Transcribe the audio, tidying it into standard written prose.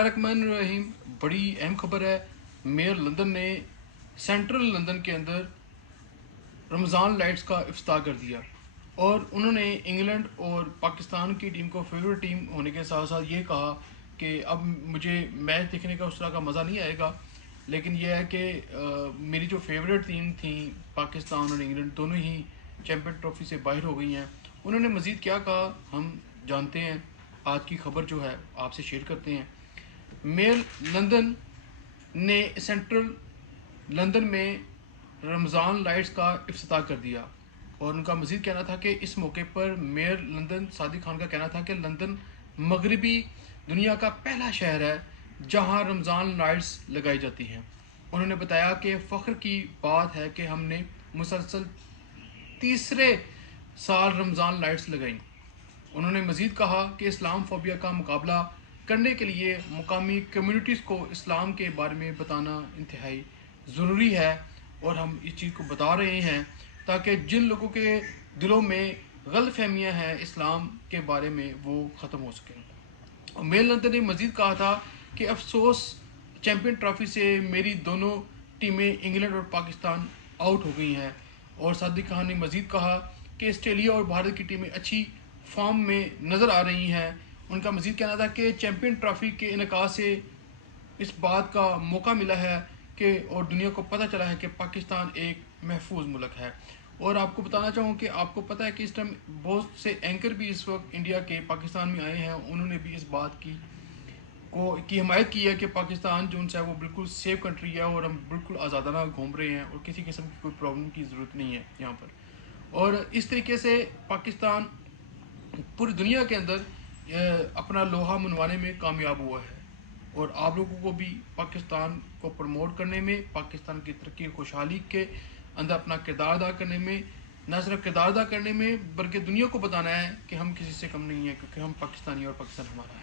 रहमान रहीम। बड़ी अहम खबर है। मेयर लंदन ने सेंट्रल लंदन के अंदर रमज़ान लाइट्स का इफ्तिताह कर दिया और उन्होंने इंग्लैंड और पाकिस्तान की टीम को फेवरेट टीम होने के साथ साथ ये कहा कि अब मुझे मैच देखने का उस तरह का मज़ा नहीं आएगा, लेकिन यह है कि मेरी जो फेवरेट टीम थी पाकिस्तान और इंग्लैंड दोनों ही चैम्पियन ट्रॉफी से बाहर हो गई हैं। उन्होंने मज़ीद क्या कहा हम जानते हैं, आज की खबर जो है आपसे शेयर करते हैं। मेयर लंदन ने सेंट्रल लंदन में रमज़ान लाइट्स का इफ्तिताह कर दिया और उनका मज़ीद कहना था कि इस मौके पर मेयर लंदन सादिक खान का कहना था कि लंदन मगरबी दुनिया का पहला शहर है जहां रमज़ान लाइट्स लगाई जाती हैं। उन्होंने बताया कि फ़ख्र की बात है कि हमने मुसलसल तीसरे साल रमज़ान लाइट्स लगाई। उन्होंने मज़ीद कहा कि इस्लाम फोबिया का मुकाबला करने के लिए मुकामी कम्युनिटीज़ को इस्लाम के बारे में बताना इंतहाई ज़रूरी है और हम इस चीज़ को बता रहे हैं ताकि जिन लोगों के दिलों में गलत फहमियाँ हैं इस्लाम के बारे में वो ख़त्म हो सकें। और मेयर लंदन ने मज़ीद कहा था कि अफसोस चैम्पियन ट्रॉफी से मेरी दोनों टीमें इंग्लैंड और पाकिस्तान आउट हो गई हैं। और सादिक खान ने मज़ीद कहा कि ऑस्ट्रेलिया और भारत की टीमें अच्छी फॉर्म में नज़र आ रही हैं। उनका मज़ीद कहना था कि चैम्पियन ट्रॉफी के इनका से इस बात का मौका मिला है कि और दुनिया को पता चला है कि पाकिस्तान एक महफूज मुल्क है। और आपको बताना चाहूँ कि आपको पता है कि इस टाइम बहुत से एंकर भी इस वक्त इंडिया के पाकिस्तान में आए हैं, उन्होंने भी इस बात की हिमायत की है कि पाकिस्तान जो है वो बिल्कुल सेफ कंट्री है और हम बिल्कुल आज़ादाना घूम रहे हैं और किसी किस्म की कोई प्रॉब्लम की ज़रूरत नहीं है यहाँ पर। और इस तरीके से पाकिस्तान पूरी दुनिया के अंदर अपना लोहा मनवाने में कामयाब हुआ है और आप लोगों को भी पाकिस्तान को प्रमोट करने में, पाकिस्तान की तरक्की खुशहाली के अंदर अपना किरदार अदा करने में, न सिर्फ किरदार अदा करने में बल्कि दुनिया को बताना है कि हम किसी से कम नहीं हैं क्योंकि हम पाकिस्तानी और पाकिस्तान हमारा है।